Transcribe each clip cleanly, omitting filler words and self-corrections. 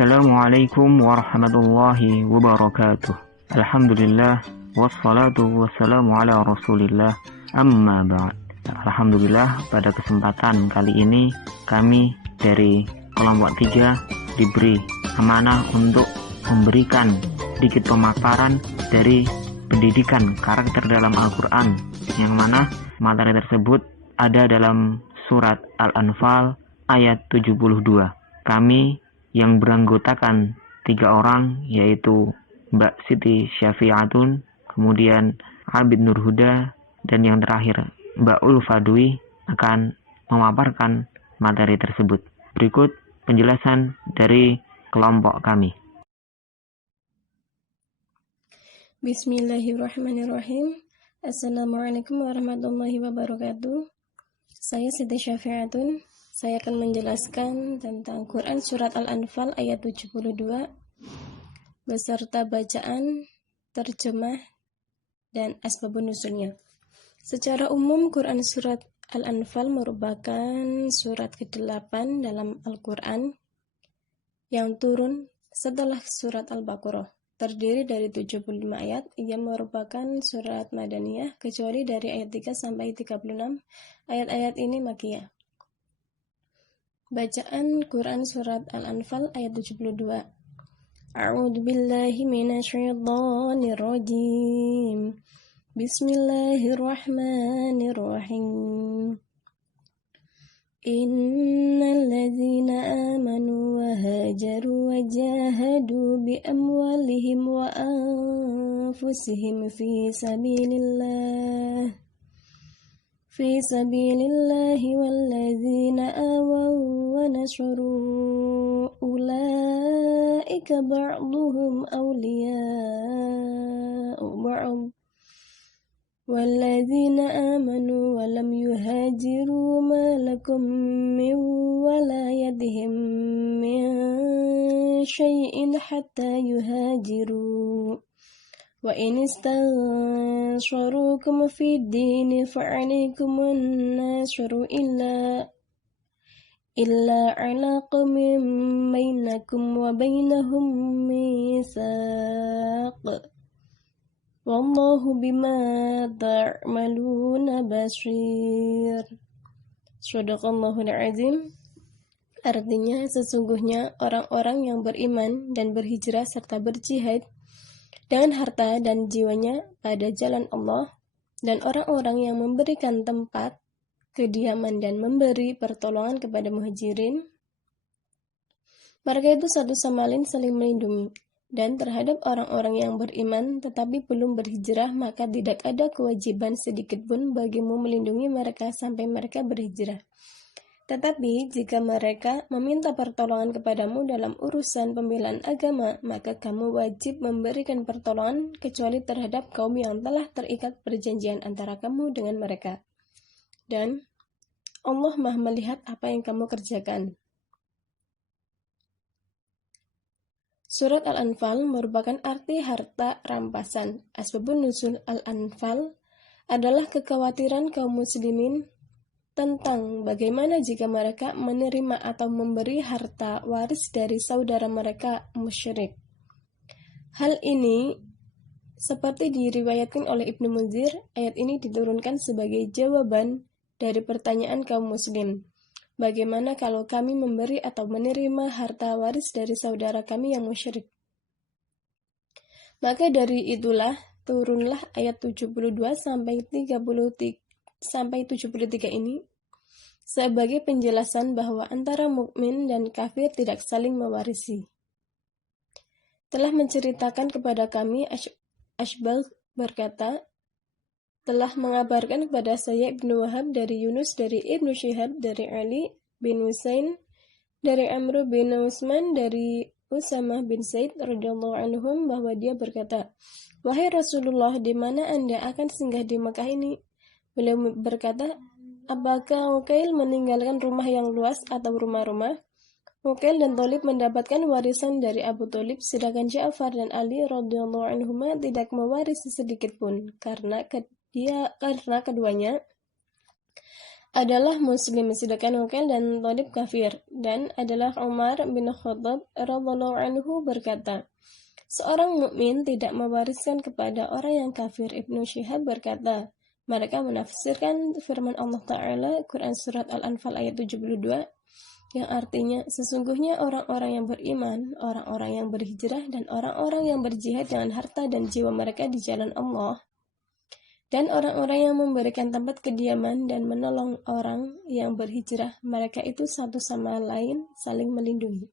Assalamualaikum warahmatullahi wabarakatuh. Alhamdulillah wassalatu wassalamu ala Rasulillah. Amma ba'd. Alhamdulillah, pada kesempatan kali ini kami dari kelompok 3 diberi amanah untuk memberikan sedikit pemaparan dari pendidikan karakter dalam Al-Quran, yang mana materi tersebut ada dalam surat Al-Anfal ayat 72. Kami yang beranggotakan 3 orang, yaitu Mbak Siti Syafiatun, kemudian Abid Nurhuda, dan yang terakhir Mbak Ulfa Dwi, akan memaparkan materi tersebut. Berikut penjelasan dari kelompok kami. Bismillahirrahmanirrahim. Assalamualaikum warahmatullahi wabarakatuh. Saya Siti Syafiatun. Saya akan menjelaskan tentang Quran Surat Al-Anfal ayat 72 beserta bacaan, terjemah, dan asbabun nuzulnya. Secara umum, Quran Surat Al-Anfal merupakan surat ke-8 dalam Al-Quran yang turun setelah surat Al-Baqarah. Terdiri dari 75 ayat. Ia merupakan surat Madaniyah, kecuali dari ayat 3 sampai 36. Ayat-ayat ini Makkiyah. Bacaan Quran Surat Al-Anfal ayat 72. A'udzu billahi minasyaitonir rajim. Bismillahirrahmanirrahim. Innal ladzina amanu wa hajaru wa jahadu bi amwalihim wa anfusihim fi sabilillahi walladzina awaw wa nasru ulaika ba'duhum awliya'u ba'd walladzina amanu wa lam yuhajiru ma lakum min walayatihim min syai'in hatta yuhajiru wa in istansharukum fid dini fa'alaykumun nasru illa ala qaumin bainakum wa bainahum mitsaq wallahu bima ta'maluna basir. Shadaqallahul azim. Artinya, sesungguhnya orang-orang yang beriman dan berhijrah serta berjihad dengan harta dan jiwanya pada jalan Allah, dan orang-orang yang memberikan tempat kediaman dan memberi pertolongan kepada muhajirin, mereka itu satu sama lain saling melindungi. Dan terhadap orang-orang yang beriman tetapi belum berhijrah, maka tidak ada kewajiban sedikit pun bagimu melindungi mereka sampai mereka berhijrah. Tetapi jika mereka meminta pertolongan kepadamu dalam urusan pembelaan agama, maka kamu wajib memberikan pertolongan kecuali terhadap kaum yang telah terikat perjanjian antara kamu dengan mereka. Dan Allah Maha melihat apa yang kamu kerjakan. Surat Al-Anfal merupakan arti harta rampasan. Asbabun nuzul Al-Anfal adalah kekhawatiran kaum muslimin tentang bagaimana jika mereka menerima atau memberi harta waris dari saudara mereka musyrik. Hal ini seperti diriwayatkan oleh Ibnu Munzir, ayat ini diturunkan sebagai jawaban dari pertanyaan kaum muslim. Bagaimana kalau kami memberi atau menerima harta waris dari saudara kami yang musyrik? Maka dari itulah turunlah ayat 72 sampai 73 ini sebagai penjelasan bahwa antara mukmin dan kafir tidak saling mewarisi. Telah menceritakan kepada kami, Ashbal berkata, telah mengabarkan kepada saya Ibnu Wahab dari Yunus dari Ibnu Syihab dari Ali bin Husain dari Amr bin Utsman dari Usamah bin Zaid radhiyallahu anhum bahwa dia berkata, "Wahai Rasulullah, di mana Anda akan singgah di Mekah ini?" Beliau berkata, "Apakah Uqail meninggalkan rumah yang luas atau rumah-rumah?" Uqail dan Thalib mendapatkan warisan dari Abu Thalib, sedangkan Ja'far dan Ali radhiyallahu anhuma tidak mewarisi sedikit pun karena keduanya adalah Muslim, sedangkan Uqail dan Thalib kafir, dan adalah Umar bin Khattab radhiyallahu anhu berkata, seorang mukmin tidak mewariskan kepada orang yang kafir. Ibnu Syihab berkata, mereka menafsirkan firman Allah Ta'ala Quran Surat Al-Anfal ayat 72 yang artinya sesungguhnya orang-orang yang beriman, orang-orang yang berhijrah, dan orang-orang yang berjihad dengan harta dan jiwa mereka di jalan Allah, dan orang-orang yang memberikan tempat kediaman dan menolong orang yang berhijrah, mereka itu satu sama lain saling melindungi.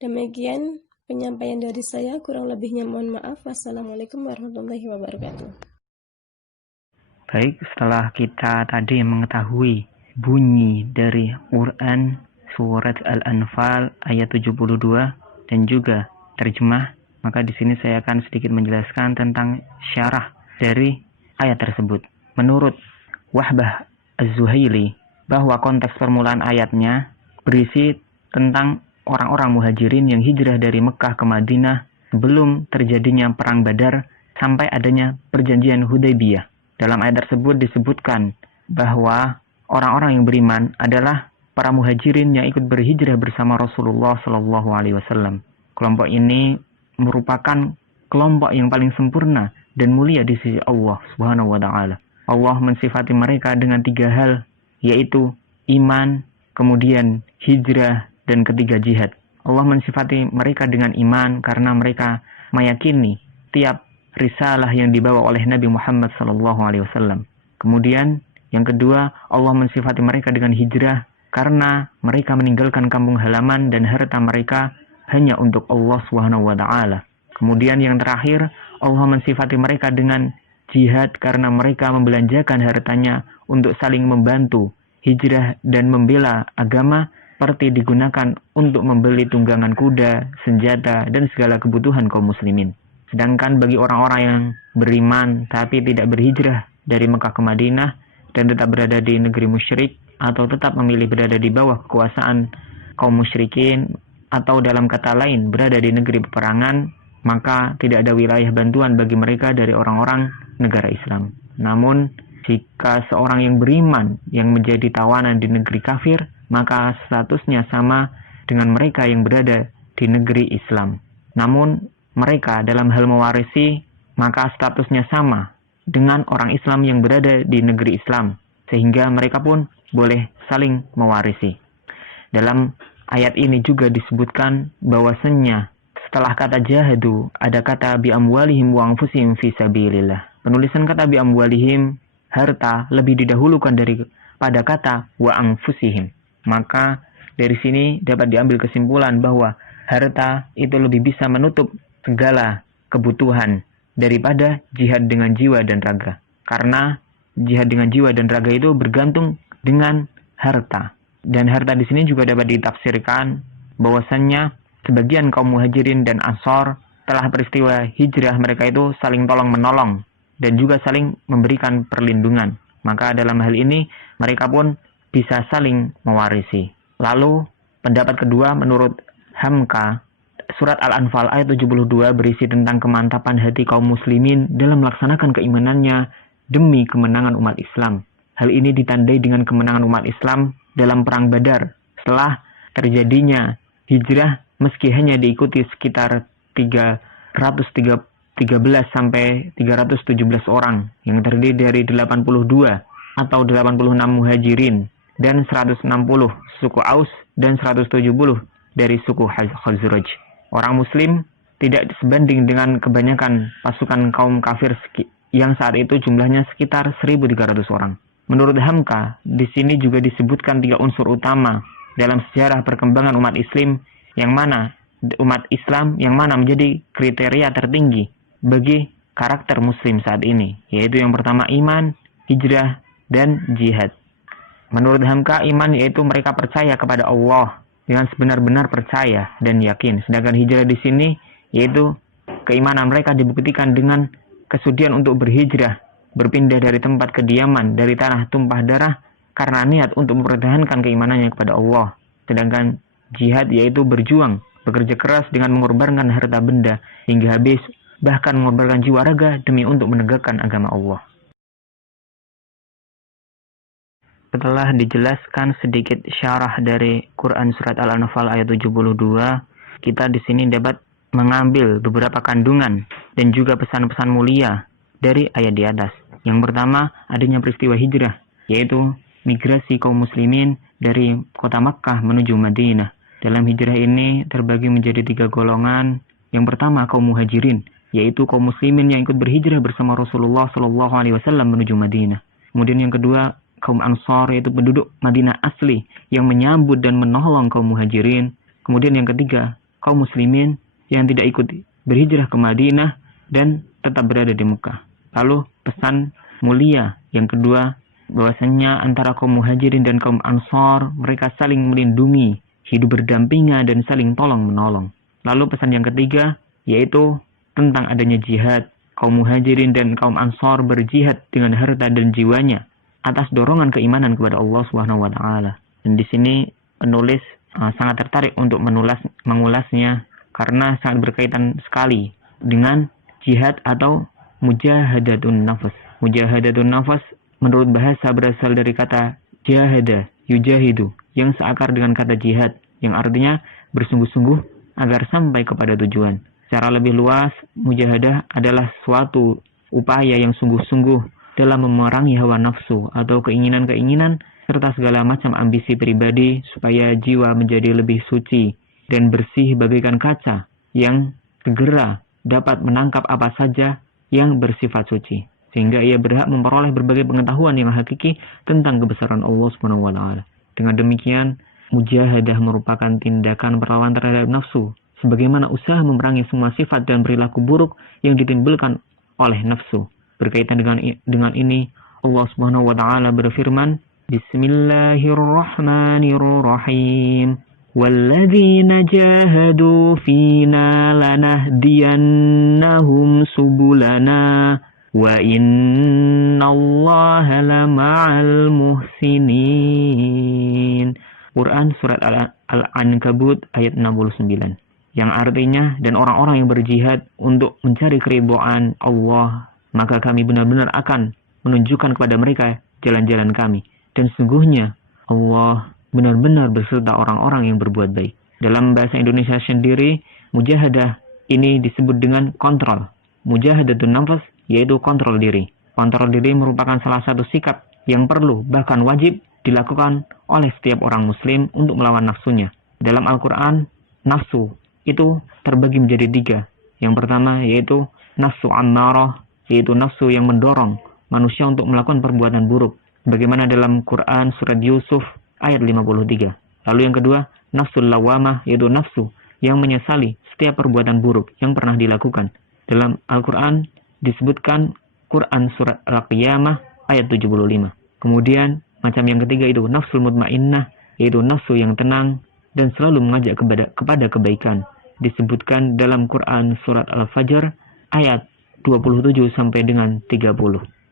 Demikian penyampaian dari saya, kurang lebihnya mohon maaf. Wassalamualaikum warahmatullahi wabarakatuh. Baik, setelah kita tadi mengetahui bunyi dari Quran surat Al-Anfal ayat 72 dan juga terjemah, maka di sini saya akan sedikit menjelaskan tentang syarah dari ayat tersebut. Menurut Wahbah Az-Zuhaili, bahwa konteks permulaan ayatnya berisi tentang orang-orang muhajirin yang hijrah dari Mekah ke Madinah sebelum terjadinya perang Badar sampai adanya perjanjian Hudaybiyah. Dalam ayat tersebut disebutkan bahwa orang-orang yang beriman adalah para muhajirin yang ikut berhijrah bersama Rasulullah Shallallahu Alaihi Wasallam. Kelompok ini merupakan kelompok yang paling sempurna dan mulia di sisi Allah Subhanahu wa Ta'ala. Allah mensifati mereka dengan 3 hal, yaitu iman, kemudian hijrah, dan ketiga jihad. Allah mensifati mereka dengan iman karena mereka meyakini tiap risalah yang dibawa oleh Nabi Muhammad SAW. Kemudian yang kedua, Allah mensifati mereka dengan hijrah karena mereka meninggalkan kampung halaman dan harta mereka hanya untuk Allah Subhanahu wa Ta'ala. Kemudian yang terakhir, Allah mensifati mereka dengan jihad karena mereka membelanjakan hartanya untuk saling membantu, hijrah dan membela agama, seperti digunakan untuk membeli tunggangan kuda, senjata, dan segala kebutuhan kaum muslimin. Sedangkan bagi orang-orang yang beriman tapi tidak berhijrah dari Mekah ke Madinah dan tetap berada di negeri musyrik atau tetap memilih berada di bawah kekuasaan kaum musyrikin atau dalam kata lain berada di negeri peperangan, maka tidak ada wilayah bantuan bagi mereka dari orang-orang negara Islam. Namun, jika seorang yang beriman yang menjadi tawanan di negeri kafir, maka statusnya sama dengan mereka yang berada di negeri Islam. Namun, mereka dalam hal mewarisi, maka statusnya sama dengan orang Islam yang berada di negeri Islam, sehingga mereka pun boleh saling mewarisi. Dalam ayat ini juga disebutkan bahwasannya setelah kata jahadu, ada kata bi amwalihim wa anfusihim fi sabilillah. Penulisan kata bi amwalihim, harta, lebih didahulukan daripada kata wa anfusihim. Maka dari sini dapat diambil kesimpulan bahwa harta itu lebih bisa menutup segala kebutuhan daripada jihad dengan jiwa dan raga. Karena jihad dengan jiwa dan raga itu bergantung dengan harta. Dan harta di sini juga dapat ditafsirkan bahwasannya sebagian kaum muhajirin dan ansor telah peristiwa hijrah mereka itu saling tolong-menolong dan juga saling memberikan perlindungan. Maka dalam hal ini mereka pun bisa saling mewarisi. Lalu pendapat kedua menurut Hamka, surat Al-Anfal ayat 72 berisi tentang kemantapan hati kaum muslimin dalam melaksanakan keimanannya demi kemenangan umat Islam. Hal ini ditandai dengan kemenangan umat Islam dalam perang Badar setelah terjadinya hijrah, meski hanya diikuti sekitar 313 sampai 317 orang yang terdiri dari 82 atau 86 muhajirin dan 160 suku Aus dan 170 dari suku Khazraj. Orang muslim tidak sebanding dengan kebanyakan pasukan kaum kafir yang saat itu jumlahnya sekitar 1.300 orang. Menurut Hamka, di sini juga disebutkan 3 unsur utama dalam sejarah perkembangan umat Islam yang mana menjadi kriteria tertinggi bagi karakter muslim saat ini, yaitu yang pertama iman, hijrah, dan jihad. Menurut Hamka, iman yaitu mereka percaya kepada Allah dengan sebenar-benar percaya dan yakin. Sedangkan hijrah di sini yaitu keimanan mereka dibuktikan dengan kesudian untuk berhijrah, berpindah dari tempat kediaman, dari tanah tumpah darah karena niat untuk mempertahankan keimanannya kepada Allah. Sedangkan jihad yaitu berjuang, bekerja keras dengan mengorbankan harta benda hingga habis, bahkan mengorbankan jiwa raga demi untuk menegakkan agama Allah. Setelah dijelaskan sedikit syarah dari Quran Surat Al-Anfal ayat 72, kita di sini dapat mengambil beberapa kandungan dan juga pesan-pesan mulia dari ayat di atas. Yang pertama, adanya peristiwa hijrah, yaitu migrasi kaum muslimin dari kota Makkah menuju Madinah. Dalam hijrah ini terbagi menjadi 3 golongan. Yang pertama, kaum muhajirin, yaitu kaum muslimin yang ikut berhijrah bersama Rasulullah SAW menuju Madinah. Kemudian yang kedua, kaum Ansar, yaitu penduduk Madinah asli yang menyambut dan menolong kaum muhajirin. Kemudian yang ketiga, kaum muslimin yang tidak ikut berhijrah ke Madinah dan tetap berada di Mekah. Lalu pesan mulia yang kedua, bahwasanya antara kaum muhajirin dan kaum Ansar, mereka saling melindungi, hidup berdampingan dan saling tolong-menolong. Lalu pesan yang ketiga, yaitu tentang adanya jihad. Kaum muhajirin dan kaum Ansar berjihad dengan harta dan jiwanya atas dorongan keimanan kepada Allah Subhanahu wa taala. Dan di sini penulis sangat tertarik untuk mengulasnya karena sangat berkaitan sekali dengan jihad atau mujahadatun nafas. Mujahadatun nafas menurut bahasa berasal dari kata jahada, yujahidu, yang seakar dengan kata jihad, yang artinya bersungguh-sungguh agar sampai kepada tujuan. Secara lebih luas, mujahadah adalah suatu upaya yang sungguh-sungguh dalam memerangi hawa nafsu atau keinginan-keinginan serta segala macam ambisi pribadi supaya jiwa menjadi lebih suci dan bersih bagaikan kaca yang segera dapat menangkap apa saja yang bersifat suci, sehingga ia berhak memperoleh berbagai pengetahuan yang hakiki tentang kebesaran Allah Subhanahu wa taala. Dengan demikian, mujahadah merupakan tindakan perlawanan terhadap nafsu, sebagaimana usaha memerangi semua sifat dan perilaku buruk yang ditimbulkan oleh nafsu. Berkaitan dengan ini, Allah Subhanahu wa taala berfirman, Bismillahirrahmanirrahim. Walladzina jahadu fina lanahdiyannahum subulana wa innallaha lama'al muhsinin. Quran Surat Al-Ankabut ayat 69. Yang artinya, dan orang-orang yang berjihad untuk mencari keridhaan Allah, maka kami benar-benar akan menunjukkan kepada mereka jalan-jalan kami. Dan sesungguhnya Allah benar-benar berserta orang-orang yang berbuat baik. Dalam bahasa Indonesia sendiri, mujahadah ini disebut dengan kontrol. Mujahadatun nafas, yaitu kontrol diri. Kontrol diri merupakan salah satu sikap yang perlu, bahkan wajib, dilakukan oleh setiap orang muslim untuk melawan nafsunya. Dalam Al-Quran, nafsu itu terbagi menjadi 3. Yang pertama yaitu nafsu ammarah, yaitu nafsu yang mendorong manusia untuk melakukan perbuatan buruk, bagaimana dalam Quran Surat Yusuf ayat 53. Lalu yang kedua, nafsul lawamah, yaitu nafsu yang menyesali setiap perbuatan buruk yang pernah dilakukan. Dalam Al-Quran disebutkan Quran Surat Al-Qiyamah ayat 75. Kemudian macam yang ketiga itu nafsul mutmainnah, yaitu nafsu yang tenang dan selalu mengajak kepada kebaikan. Disebutkan dalam Quran Surat Al-Fajr ayat 27 sampai dengan 30.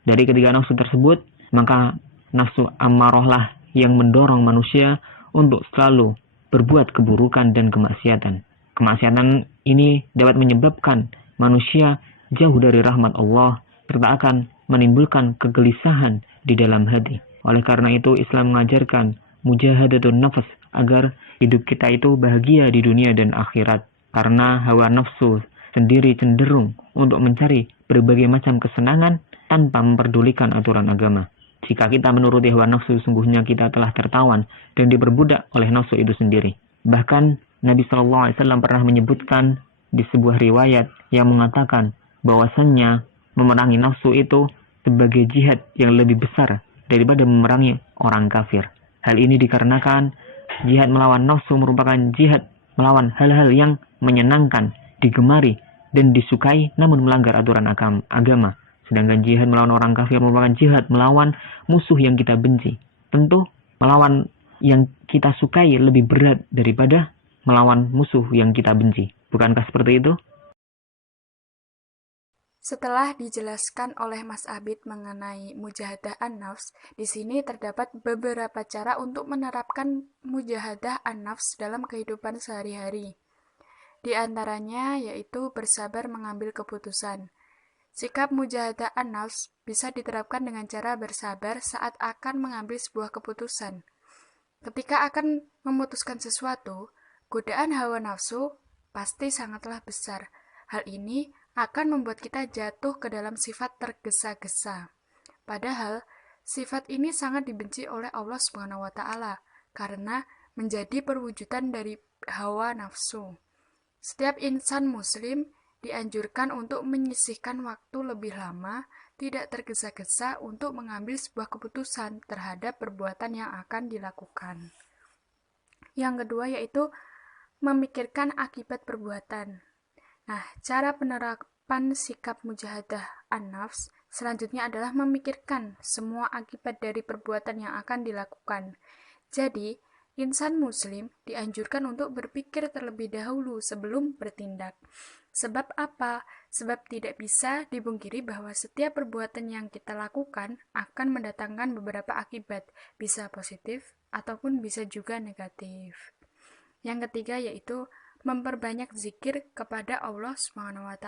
Dari ketiga nafsu tersebut, maka nafsu ammarah lah yang mendorong manusia untuk selalu berbuat keburukan dan kemaksiatan. Kemaksiatan ini dapat menyebabkan manusia jauh dari rahmat Allah serta akan menimbulkan kegelisahan di dalam hati. Oleh karena itu, Islam mengajarkan mujahadatun nafas agar hidup kita itu bahagia di dunia dan akhirat. Karena hawa nafsu sendiri cenderung untuk mencari berbagai macam kesenangan tanpa memperdulikan aturan agama. Jika kita menuruti hawa nafsu, sungguhnya kita telah tertawan dan diperbudak oleh nafsu itu sendiri. Bahkan Nabi SAW pernah menyebutkan di sebuah riwayat yang mengatakan bahwasannya memerangi nafsu itu sebagai jihad yang lebih besar daripada memerangi orang kafir. Hal ini dikarenakan jihad melawan nafsu merupakan jihad melawan hal-hal yang menyenangkan, digemari, dan disukai namun melanggar aturan agama. Sedangkan jihad melawan orang kafir merupakan jihad melawan musuh yang kita benci. Tentu melawan yang kita sukai lebih berat daripada melawan musuh yang kita benci. Bukankah seperti itu? Setelah dijelaskan oleh Mas Abid mengenai mujahadah an-nafs, di sini terdapat beberapa cara untuk menerapkan mujahadah an-nafs dalam kehidupan sehari-hari. Di antaranya yaitu bersabar mengambil keputusan. Sikap mujahadah an-nafs bisa diterapkan dengan cara bersabar saat akan mengambil sebuah keputusan. Ketika akan memutuskan sesuatu, godaan hawa nafsu pasti sangatlah besar. Hal ini akan membuat kita jatuh ke dalam sifat tergesa-gesa. Padahal, sifat ini sangat dibenci oleh Allah SWT karena menjadi perwujudan dari hawa nafsu. Setiap insan muslim dianjurkan untuk menyisihkan waktu lebih lama, tidak tergesa-gesa untuk mengambil sebuah keputusan terhadap perbuatan yang akan dilakukan. Yang kedua yaitu memikirkan akibat perbuatan. Nah, cara penerapan sikap mujahadah an-nafs selanjutnya adalah memikirkan semua akibat dari perbuatan yang akan dilakukan. Jadi, insan muslim dianjurkan untuk berpikir terlebih dahulu sebelum bertindak. Sebab apa? Sebab tidak bisa dipungkiri bahwa setiap perbuatan yang kita lakukan akan mendatangkan beberapa akibat, bisa positif ataupun bisa juga negatif. Yang ketiga yaitu memperbanyak zikir kepada Allah SWT.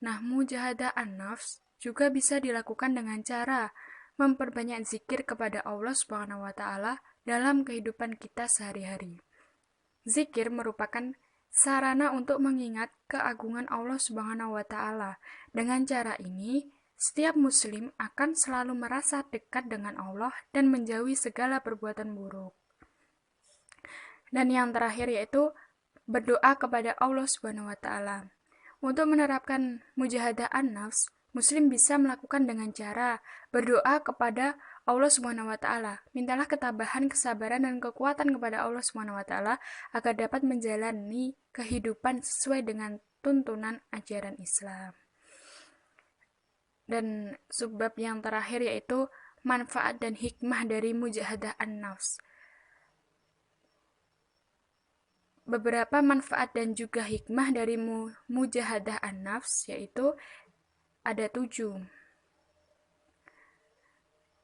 Nah, mujahadah an-nafs juga bisa dilakukan dengan cara memperbanyak zikir kepada Allah SWT dalam kehidupan kita sehari-hari. Zikir merupakan sarana untuk mengingat keagungan Allah SWT. Dengan cara ini, setiap muslim akan selalu merasa dekat dengan Allah dan menjauhi segala perbuatan buruk. Dan yang terakhir yaitu berdoa kepada Allah SWT. Untuk menerapkan mujahadah an-nafs, muslim bisa melakukan dengan cara berdoa kepada Allah SWT. Mintalah ketabahan, kesabaran, dan kekuatan kepada Allah SWT agar dapat menjalani kehidupan sesuai dengan tuntunan ajaran Islam. Dan subbab yang terakhir yaitu manfaat dan hikmah dari mujahadah an-nafs. Beberapa manfaat dan juga hikmah dari mujahadah an-nafs yaitu ada 7.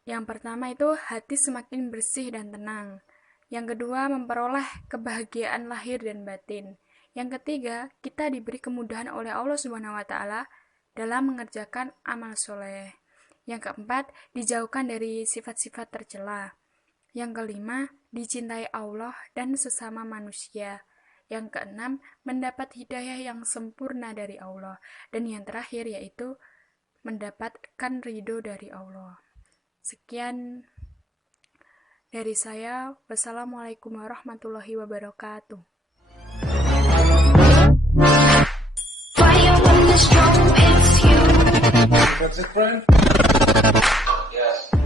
Yang pertama itu hati semakin bersih dan tenang. Yang kedua, memperoleh kebahagiaan lahir dan batin. Yang ketiga, kita diberi kemudahan oleh Allah SWT dalam mengerjakan amal soleh. Yang keempat, dijauhkan dari sifat-sifat tercela. Yang kelima, dicintai Allah dan sesama manusia. Yang keenam, mendapat hidayah yang sempurna dari Allah. Dan yang terakhir yaitu mendapatkan ridho dari Allah. Sekian dari saya. Wassalamualaikum warahmatullahi wabarakatuh. That's it, friend? Yes.